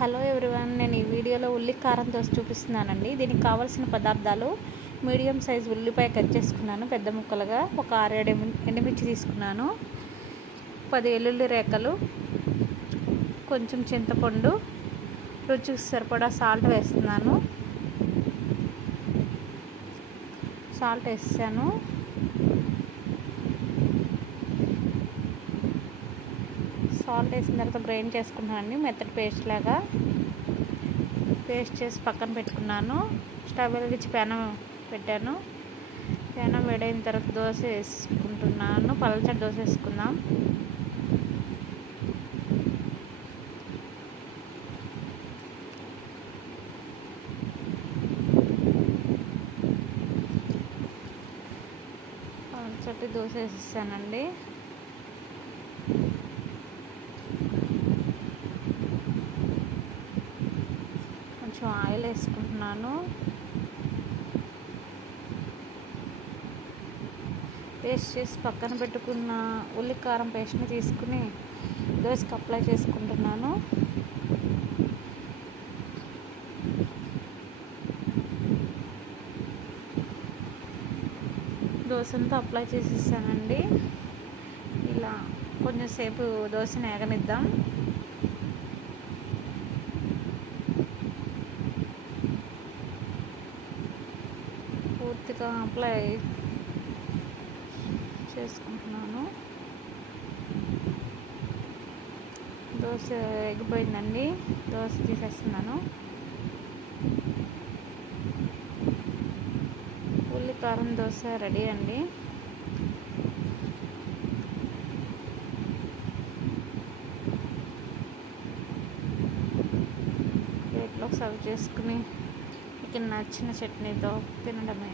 Hello everyone, నేను ఈ వీడియోలో ఉల్లి కారం దోశ చూపిస్తున్నానండి. దీనికి కావాల్సిన పదార్థాలు: మీడియం సైజ్ ఉల్లిపాయ కట్ చేసుకున్నాను పెద్ద ముక్కలుగా, ఒక 6-7 ఎండుమిర్చి తీసుకున్నాను, 10 వెల్లుల్లి రేఖలు, కొంచెం చింతపండు, రుచికి సరిపడా సాల్ట్ వేస్తున్నాను. సాల్ట్ వేసాను. సాల్ట్ వేసిన తర్వాత గ్రైండ్ చేసుకున్నానండి, మెత్తటి పేస్ట్ లాగా పేస్ట్ చేసి పక్కన పెట్టుకున్నాను. స్టవ్ వెలిగించి పెనం పెట్టాను. పెనం వేడైన తర్వాత దోశ వేసుకుంటున్నాను. పలచటి దోశ వేసుకుందాం. పలచటి దోశ వేసేసానండి. కొంచెం ఆయిల్ వేసుకుంటున్నాను. పేస్ట్ చేసి పక్కన పెట్టుకున్న ఉల్లి కారం పేస్ట్ని తీసుకుని దోశకి అప్లై చేసుకుంటున్నాను. దోశంతా అప్లై చేసేసానండి. ఇలా కొంచెంసేపు దోశని ఏగనిద్దాం. పూర్తిగా అప్లై చేసుకుంటున్నాను. దోశ ఎగిపోయిందండి. దోశ తీసేస్తున్నాను. ఉల్లి కారం దోశ రెడీ అండి. ప్లేట్లోకి సర్వ్ చేసుకుని మీకు నచ్చిన చట్నీతో తినడమే.